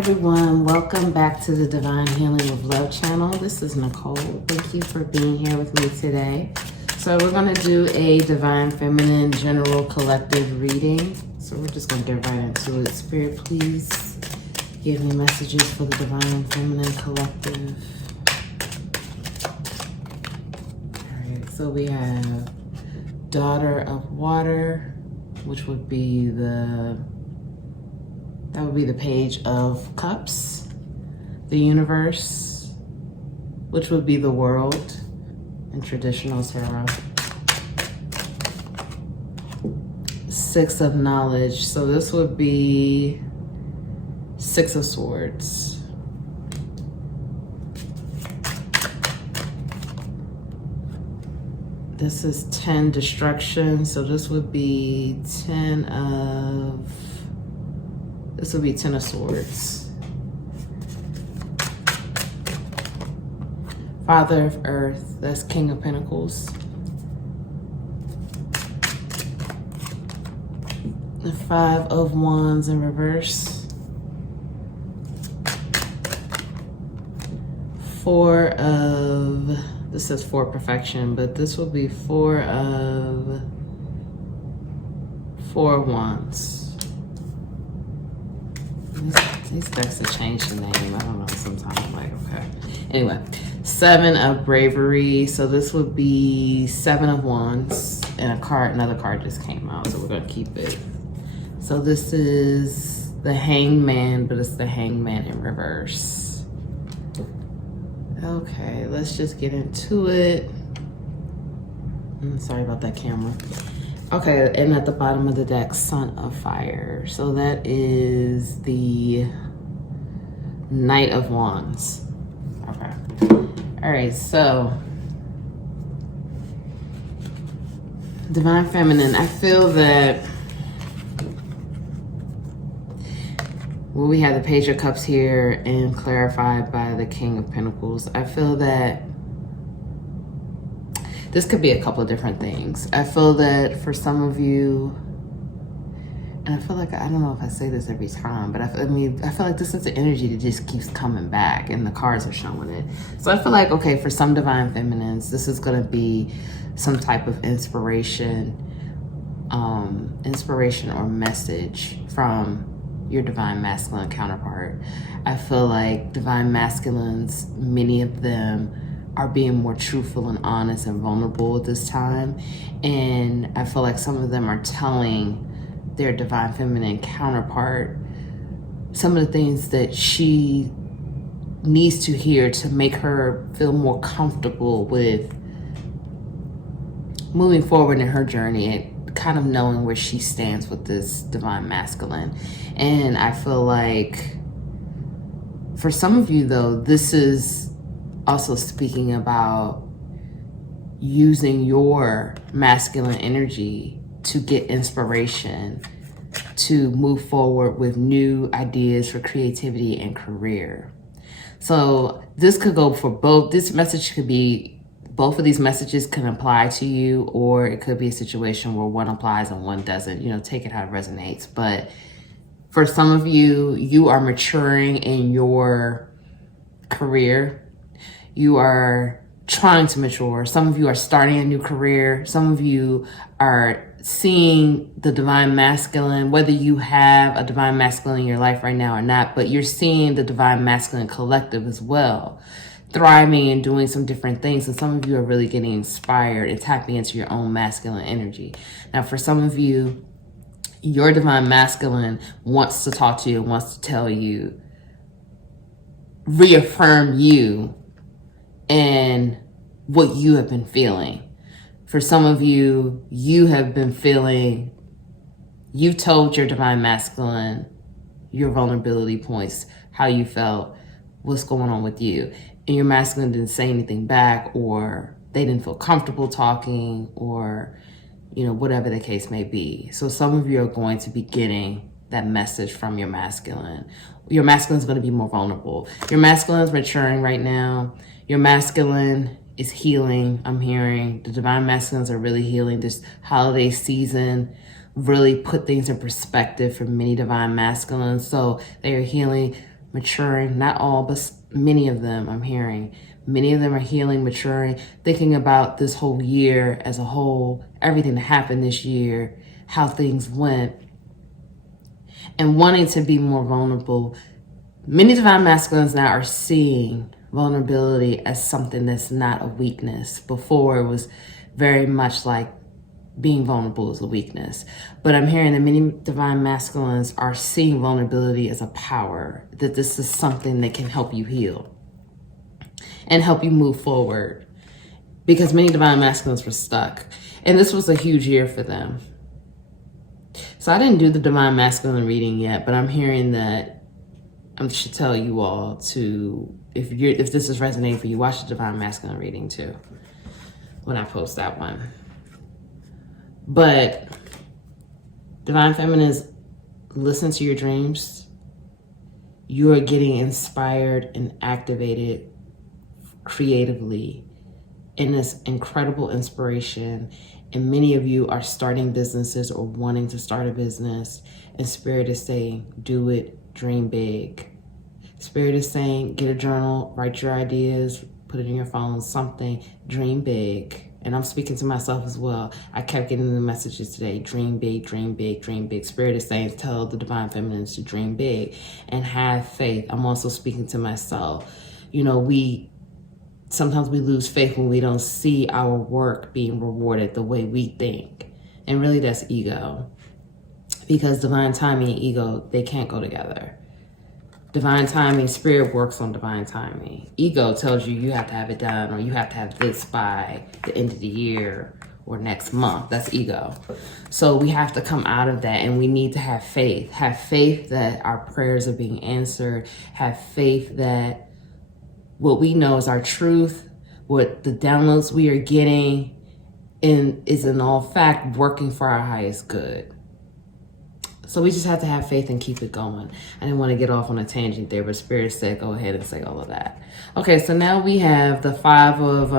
everyone, welcome back to the Divine Healing of Love channel. This is Nicole. Thank you for being here with me today. So we're going to do a Divine Feminine General Collective reading. So we're just going to get right into it. Spirit, please give me messages for the Divine Feminine Collective. Alright, so we have Daughter of Water, which would be the Page of Cups. The Universe, which would be the World in traditional tarot. Six of Knowledge, so this would be Six of Swords. This is 10 Destruction, so this would be 10 of Swords. Father of Earth, that's King of Pentacles. The Five of Wands in reverse. This says for perfection, but this will be Four of Wands. These decks have changed the name. I don't know, sometimes I'm like, okay. Anyway, Seven of Bravery. So this would be Seven of Wands, and another card just came out, so we're gonna keep it. So this is the Hangman, but it's the Hangman in reverse. Okay, let's just get into it. Sorry about that camera. Okay, and at the bottom of the deck, Son of Fire. So that is the Knight of Wands. Okay. All right, so Divine Feminine, I feel that we have the Page of Cups here and clarified by the King of Pentacles. I feel that this could be a couple of different things. I feel that for some of you, and I feel like, I don't know if I say this every time, but I feel like this is the energy that just keeps coming back, and the cards are showing it. So I feel like, okay, for some Divine Feminines, this is gonna be some type of inspiration or message from your Divine Masculine counterpart. I feel like Divine Masculines, many of them are being more truthful and honest and vulnerable at this time. And I feel like some of them are telling their Divine Feminine counterpart some of the things that she needs to hear to make her feel more comfortable with moving forward in her journey and kind of knowing where she stands with this Divine Masculine. And I feel like for some of you though, this is also speaking about using your masculine energy to get inspiration to move forward with new ideas for creativity and career. So this could go for both. This message could be, both of these messages can apply to you, or it could be a situation where one applies and one doesn't. You know, take it how it resonates. But for some of you, you are maturing in your career. You are trying to mature. Some of you are starting a new career. Some of you are seeing the Divine Masculine, whether you have a Divine Masculine in your life right now or not, but you're seeing the Divine Masculine collective as well, thriving and doing some different things. And some of you are really getting inspired and tapping into your own masculine energy. Now, for some of you, your Divine Masculine wants to talk to you, wants to tell you, reaffirm you and what you have been feeling. For some of you, you have been feeling, you've told your Divine Masculine your vulnerability points, how you felt, what's going on with you. And your masculine didn't say anything back, or they didn't feel comfortable talking, or, you know, whatever the case may be. So some of you are going to be getting that message from your masculine. Your masculine is going to be more vulnerable. Your masculine is maturing right now. Your masculine is healing. I'm hearing the Divine Masculines are really healing. This holiday season really put things in perspective for many Divine Masculines. So they are healing. maturing. Not all, but many of them I'm hearing. Many of them are healing, maturing, thinking about this whole year as a whole, everything that happened this year, how things went, and wanting to be more vulnerable. Many divine masculines now are seeing vulnerability as something that's not a weakness. Before, it was very much like being vulnerable is a weakness. But I'm hearing that many divine masculines are seeing vulnerability as a power, that this is something that can help you heal and help you move forward, because many divine masculines were stuck. And this was a huge year for them. So I didn't do the divine masculine reading yet, but I'm hearing that I should tell you all to, if this is resonating for you, watch the divine masculine reading too when I post that one. But divine feminines, listen to your dreams. You are getting inspired and activated creatively in this incredible inspiration. And many of you are starting businesses or wanting to start a business. And Spirit is saying, do it, dream big. Spirit is saying, get a journal, write your ideas, put it in your phone, something, dream big. And I'm speaking to myself as well. I kept getting the messages today, dream big, dream big, dream big. Spirit is saying, tell the divine feminines to dream big and have faith. I'm also speaking to myself. You know, sometimes we lose faith when we don't see our work being rewarded the way we think. And really that's ego. Because divine timing and ego, they can't go together. Divine timing, spirit works on divine timing. Ego tells you you have to have it done, or you have to have this by the end of the year or next month. That's ego. So we have to come out of that, and we need to have faith. Have faith that our prayers are being answered. Have faith that what we know is our truth, what the downloads we are getting is in all fact working for our highest good. So we just have to have faith and keep it going. I didn't want to get off on a tangent there, but Spirit said go ahead and say all of that. Okay, so now we have the Five of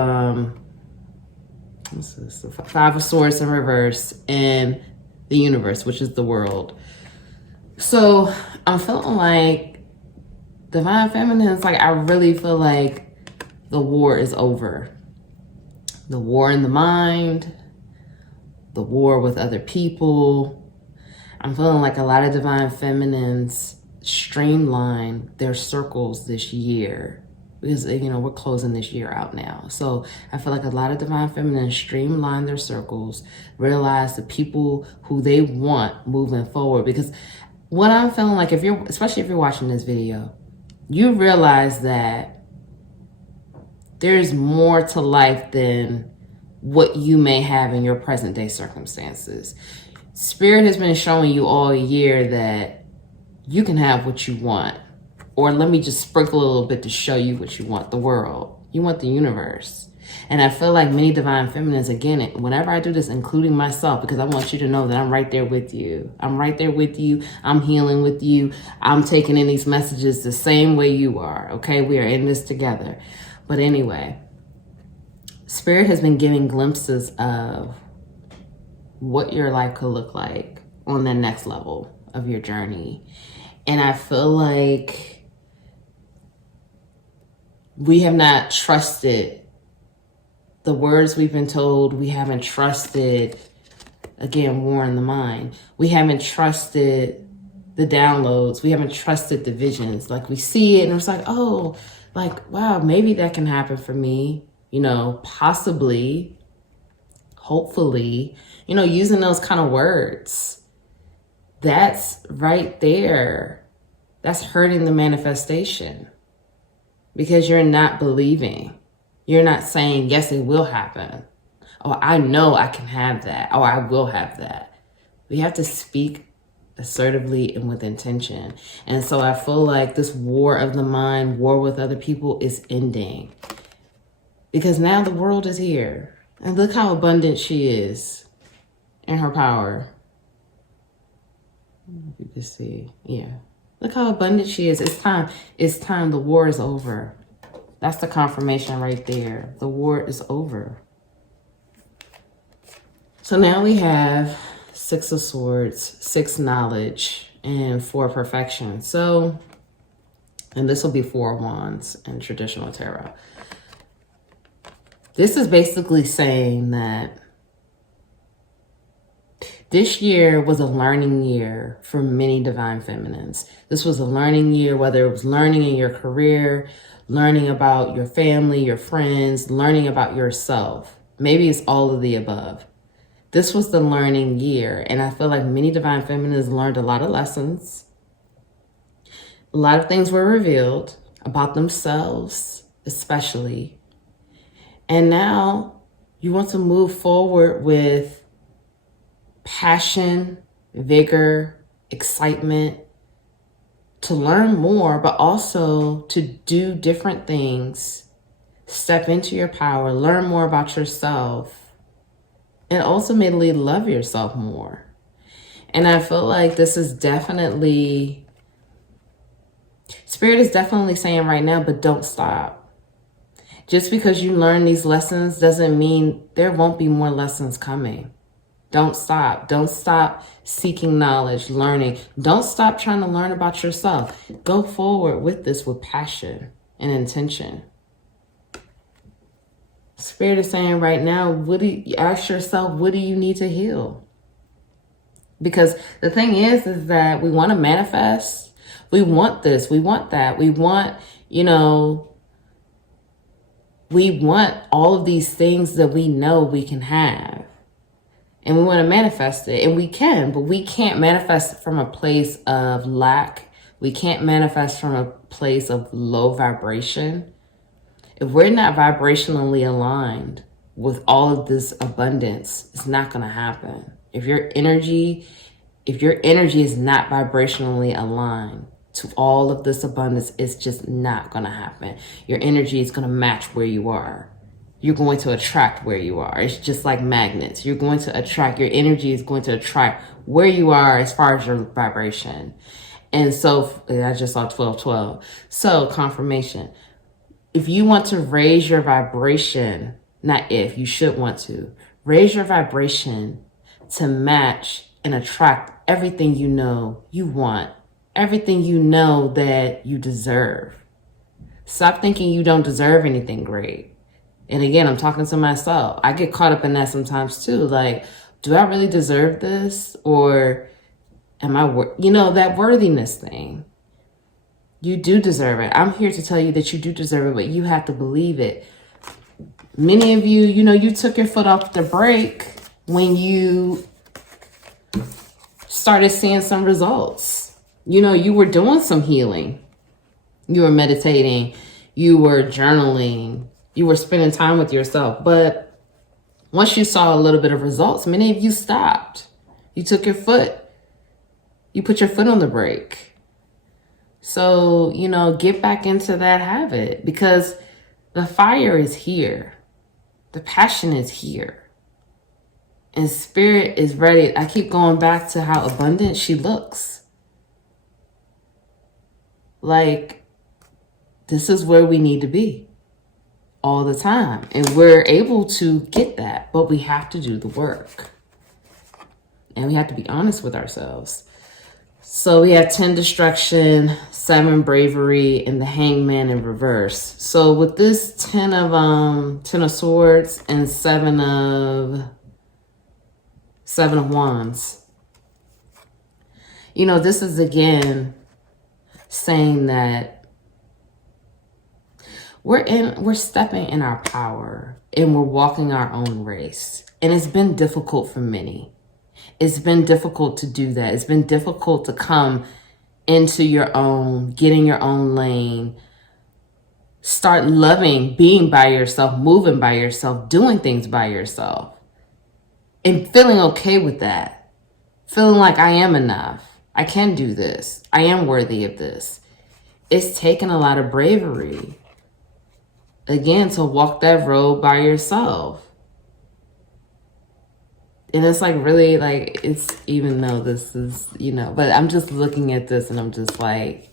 Swords in reverse and the universe, which is the world. So I'm feeling like divine feminines, like I really feel like the war is over. The war in the mind, the war with other people. I'm feeling like a lot of divine feminines streamline their circles this year, because, you know, we're closing this year out now. So I feel like a lot of divine feminines streamline their circles, realize the people who they want moving forward. Because what I'm feeling like, especially if you're watching this video, you realize that there's more to life than what you may have in your present day circumstances. Spirit has been showing you all year that you can have what you want. Or let me just sprinkle a little bit to show you what you want, the world. You want the universe. And I feel like many divine feminines, again, whenever I do this, including myself, because I want you to know that I'm right there with you. I'm right there with you. I'm healing with you. I'm taking in these messages the same way you are, okay? We are in this together. But anyway, Spirit has been giving glimpses of what your life could look like on the next level of your journey. And I feel like we have not trusted the words we've been told. We haven't trusted, again, war in the mind. We haven't trusted the downloads. We haven't trusted the visions. Like we see it and it's like, oh, like, wow, maybe that can happen for me. You know, possibly, hopefully, you know, using those kind of words. That's right there. That's hurting the manifestation, because you're not believing. You're not saying, yes, it will happen. Oh, I know I can have that. Oh, I will have that. We have to speak assertively and with intention. And so I feel like this war of the mind, war with other people, is ending. Because now the world is here. And look how abundant she is in her power. I don't know if you can see. Yeah. Look how abundant she is. It's time. It's time. The war is over. That's the confirmation right there. The war is over. So now we have 6 of Swords, 6 knowledge, and 4 perfection. So And this will be Four of Wands in traditional tarot. This is basically saying that this year was a learning year for many divine feminines. This was a learning year, whether it was learning in your career, learning about your family, your friends, learning about yourself. Maybe it's all of the above. This was the learning year. And I feel like many divine feminines learned a lot of lessons. A lot of things were revealed about themselves, especially. And now you want to move forward with passion, vigor, excitement, to learn more, but also to do different things, step into your power, learn more about yourself, and ultimately love yourself more. And I feel like this is definitely, Spirit is definitely saying right now, but don't stop. Just because you learn these lessons doesn't mean there won't be more lessons coming. Don't stop. Don't stop seeking knowledge, learning. Don't stop trying to learn about yourself. Go forward with this with passion and intention. Spirit is saying right now, ask yourself, what do you need to heal? Because the thing is that we want to manifest. We want this. We want that. We want, we want all of these things that we know we can have. And we want to manifest it, and we can, but we can't manifest from a place of lack. We can't manifest from a place of low vibration. If we're not vibrationally aligned with all of this abundance, it's not going to happen. If your energy is not vibrationally aligned to all of this abundance, it's just not going to happen. Your energy is going to match where you are. You're going to attract where you are. It's just like magnets. You're going to attract, your energy is going to attract where you are as far as your vibration. And so I just saw 1212. So confirmation. If you want to raise your vibration, not if, you should want to raise your vibration to match and attract everything you know you want, everything you know that you deserve. Stop thinking you don't deserve anything great. And again, I'm talking to myself. I get caught up in that sometimes too. Like, do I really deserve this? Or am I, that worthiness thing. You do deserve it. I'm here to tell you that you do deserve it, but you have to believe it. Many of you, you took your foot off the brake when you started seeing some results. You were doing some healing. You were meditating. You were journaling. You were spending time with yourself. But once you saw a little bit of results, many of you stopped. You took your foot. You put your foot on the brake. So, get back into that habit, because the fire is here. The passion is here. And Spirit is ready. I keep going back to how abundant she looks. Like, this is where we need to be all the time. And we're able to get that, but we have to do the work. And we have to be honest with ourselves. So we have 10 destruction, 7 bravery, and the hangman in reverse. So with this 10 of swords and 7 of wands, this is again saying that we're stepping in our power and we're walking our own race. And it's been difficult for many. It's been difficult to do that. It's been difficult to come into your own, get in your own lane, start loving, being by yourself, moving by yourself, doing things by yourself, and feeling okay with that. Feeling like I am enough. I can do this. I am worthy of this. It's taken a lot of bravery, again, to walk that road by yourself. And it's like, really, like, it's, even though this is, but I'm just looking at this and I'm just like,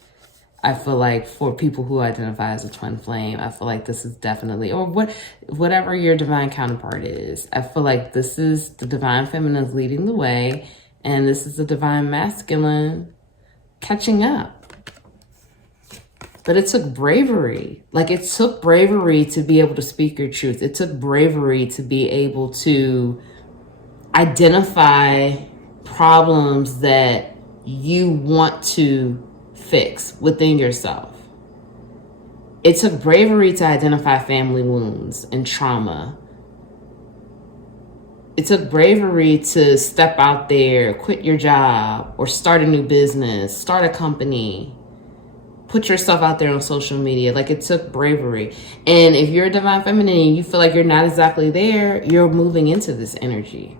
I feel like for people who identify as a twin flame, I feel like this is definitely, or whatever your divine counterpart is, I feel like this is the divine feminine leading the way, and this is the divine masculine catching up. But it took bravery. Like, it took bravery to be able to speak your truth. It took bravery to be able to identify problems that you want to fix within yourself. It took bravery to identify family wounds and trauma. It took bravery to step out there, quit your job, or start a new business, start a company, put yourself out there on social media. Like, it took bravery. And if you're a divine feminine and you feel like you're not exactly there, you're moving into this energy.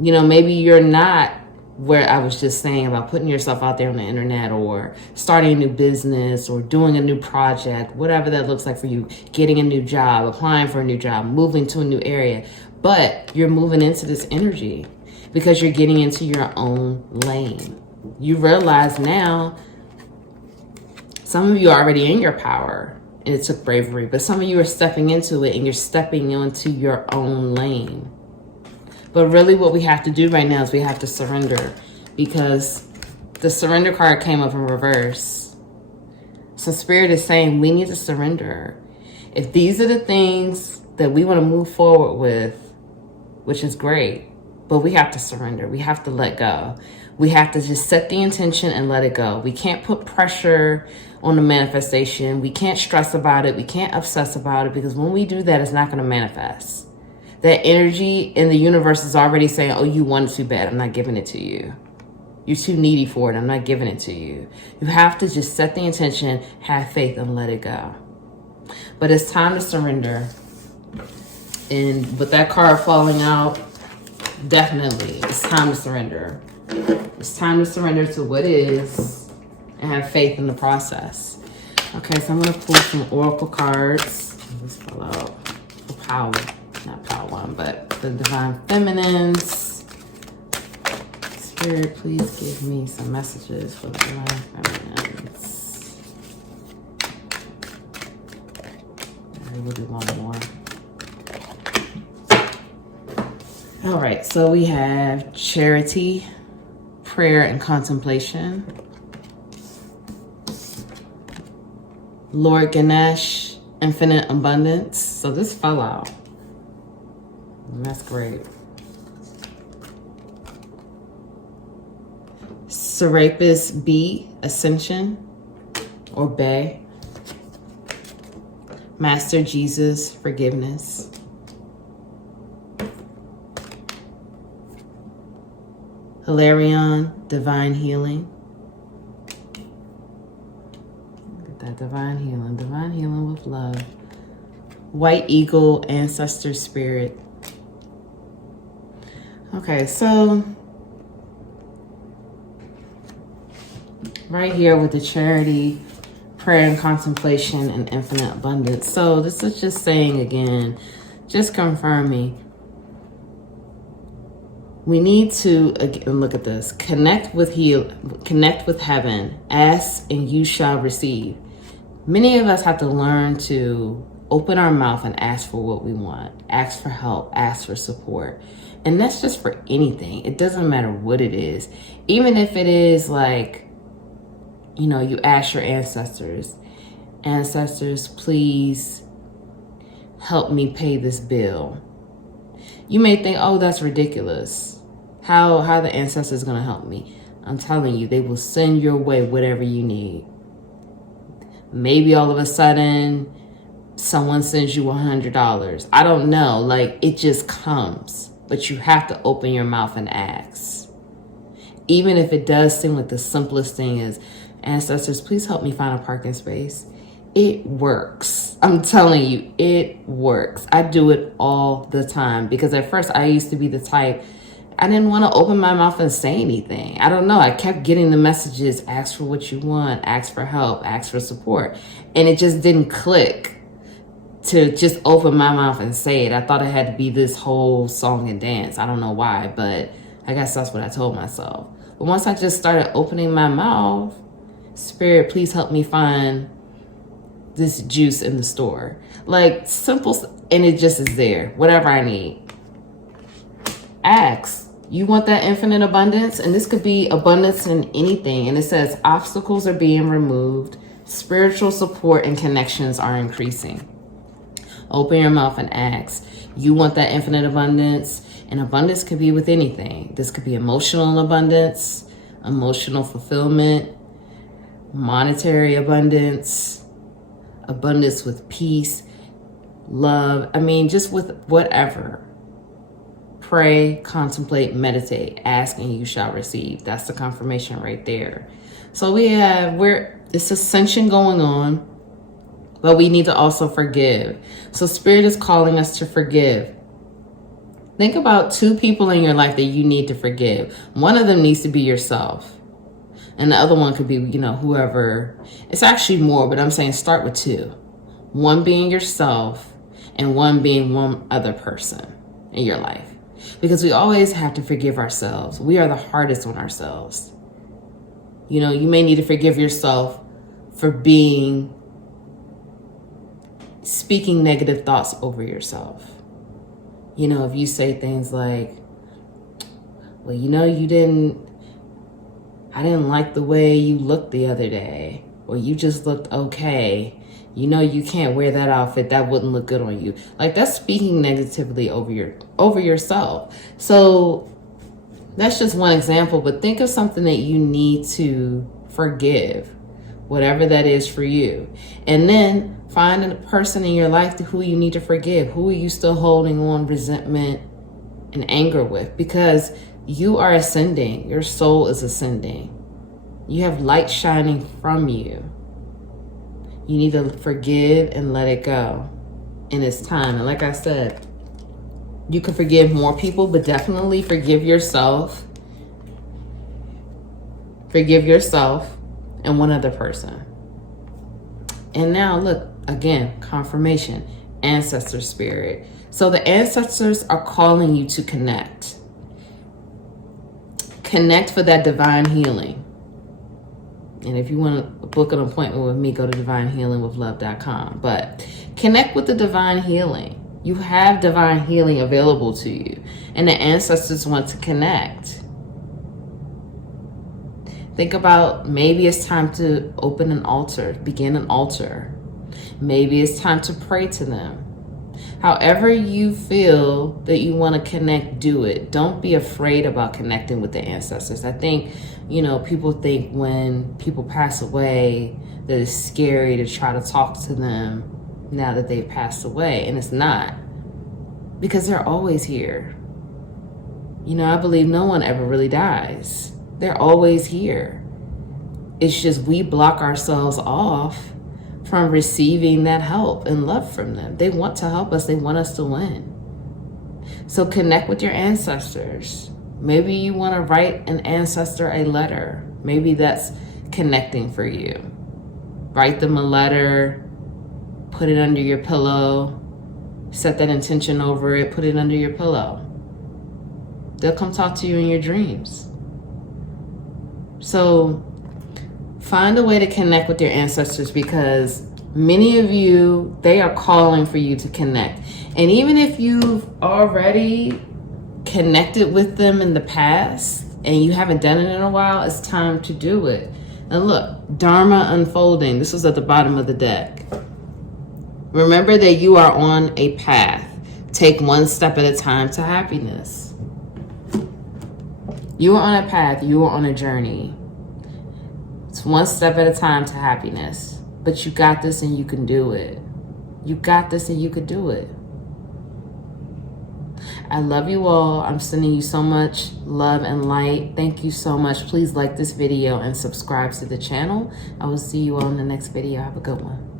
You know, maybe you're not where I was just saying about putting yourself out there on the internet, or starting a new business, or doing a new project, whatever that looks like for you, getting a new job, applying for a new job, moving to a new area. But you're moving into this energy because you're getting into your own lane. You realize now, some of you are already in your power and it took bravery, but some of you are stepping into it and you're stepping into your own lane. But really what we have to do right now is we have to surrender, because the surrender card came up in reverse. So Spirit is saying we need to surrender. If these are the things that we want to move forward with, which is great, but we have to surrender. We have to let go. We have to just set the intention and let it go. We can't put pressure on the manifestation. We can't stress about it. We can't obsess about it, because when we do that, it's not going to manifest. That energy in the universe is already saying, oh, you want it too bad. I'm not giving it to you. You're too needy for it. I'm not giving it to you. You have to just set the intention, have faith, and let it go. But it's time to surrender. And with that card falling out, definitely it's time to surrender. It's time to surrender to what is and have faith in the process. Okay, so I'm going to pull some oracle cards. This fell out for power. Not power one, but the divine feminines. Spirit, please give me some messages for the divine feminines. I will do one more. All right, so we have charity, prayer, and contemplation. Lord Ganesh, infinite abundance. So this fell out. That's great. Serapis B, ascension, or Bay. Master Jesus, forgiveness. Hilarion, divine healing. Look at that, divine healing with love. White eagle, ancestor spirit. Okay, so right here with the charity, prayer, and contemplation, and infinite abundance. So this is just saying again, just confirming, we need to, again, look at this, connect with heaven, ask and you shall receive. Many of us have to learn to open our mouth and ask for what we want, ask for help, ask for support. And that's just for anything. It doesn't matter what it is. Even if it is like, you know, you ask your ancestors, please help me pay this bill. You may think, oh, that's ridiculous. How the ancestors going to help me? I'm telling you, they will send your way whatever you need. Maybe all of a sudden, someone sends you $100. I don't know. Like, it just comes. But you have to open your mouth and ask. Even if it does seem like the simplest thing is, ancestors, please help me find a parking space. It works. I'm telling you, it works. I do it all the time, because at first I used to be the type, I didn't want to open my mouth and say anything. I don't know. I kept getting the messages, ask for what you want, ask for help, ask for support. And it just didn't click to just open my mouth and say it. I thought it had to be this whole song and dance. I don't know why, but I guess that's what I told myself. But once I just started opening my mouth, Spirit, please help me find this juice in the store. Like, simple, and it just is there. Whatever I need. Ask. You want that infinite abundance? And this could be abundance in anything. And it says obstacles are being removed. Spiritual support and connections are increasing. Open your mouth and ask. You want that infinite abundance, and abundance could be with anything. This could be emotional abundance, emotional fulfillment, monetary abundance, abundance with peace, love. I mean, just with whatever. Pray, contemplate, meditate, ask, and you shall receive. That's the confirmation right there. So it's ascension going on, but we need to also forgive. So Spirit is calling us to forgive. Think about 2 people in your life that you need to forgive. One of them needs to be yourself. And the other one could be, whoever. It's actually more, but I'm saying start with 2. One being yourself and one being one other person in your life. Because we always have to forgive ourselves. We are the hardest on ourselves. You may need to forgive yourself for speaking negative thoughts over yourself. If you say things like, well, I didn't like the way you looked the other day, or you just looked okay. You can't wear that outfit. That wouldn't look good on you. Like, that's speaking negatively over yourself. So that's just one example, but think of something that you need to forgive, whatever that is for you. And then find a person in your life who you need to forgive. Who are you still holding on resentment and anger with? Because you are ascending. Your soul is ascending. You have light shining from you. You need to forgive and let it go. And it's time. And like I said, you can forgive more people, but definitely forgive yourself. Forgive yourself and one other person. And now look, again, confirmation, ancestor spirit. So the ancestors are calling you to connect. Connect for that divine healing. And if you want to book an appointment with me, go to divinehealingwithlove.com. But connect with the divine healing. You have divine healing available to you. And the ancestors want to connect. Think about, maybe it's time to open an altar, begin an altar. Maybe it's time to pray to them. However you feel that you want to connect, do it. Don't be afraid about connecting with the ancestors. I think, people think when people pass away that it's scary to try to talk to them now that they've passed away. And it's not. Because they're always here. I believe no one ever really dies. They're always here. It's just we block ourselves off from receiving that help and love from them. They want to help us. They want us to win. So connect with your ancestors. Maybe you want to write an ancestor a letter. Maybe that's connecting for you. Write them a letter, put it under your pillow, set that intention over it, put it under your pillow. They'll come talk to you in your dreams. So find a way to connect with your ancestors, because many of you, they are calling for you to connect. And even if you've already connected with them in the past and you haven't done it in a while, it's time to do it. And look, Dharma unfolding. This was at the bottom of the deck. Remember that you are on a path. Take one step at a time to happiness. You are on a path. You are on a journey. It's one step at a time to happiness. But you got this and you can do it. You got this and you could do it. I love you all. I'm sending you so much love and light. Thank you so much. Please like this video and subscribe to the channel. I will see you all in the next video. Have a good one.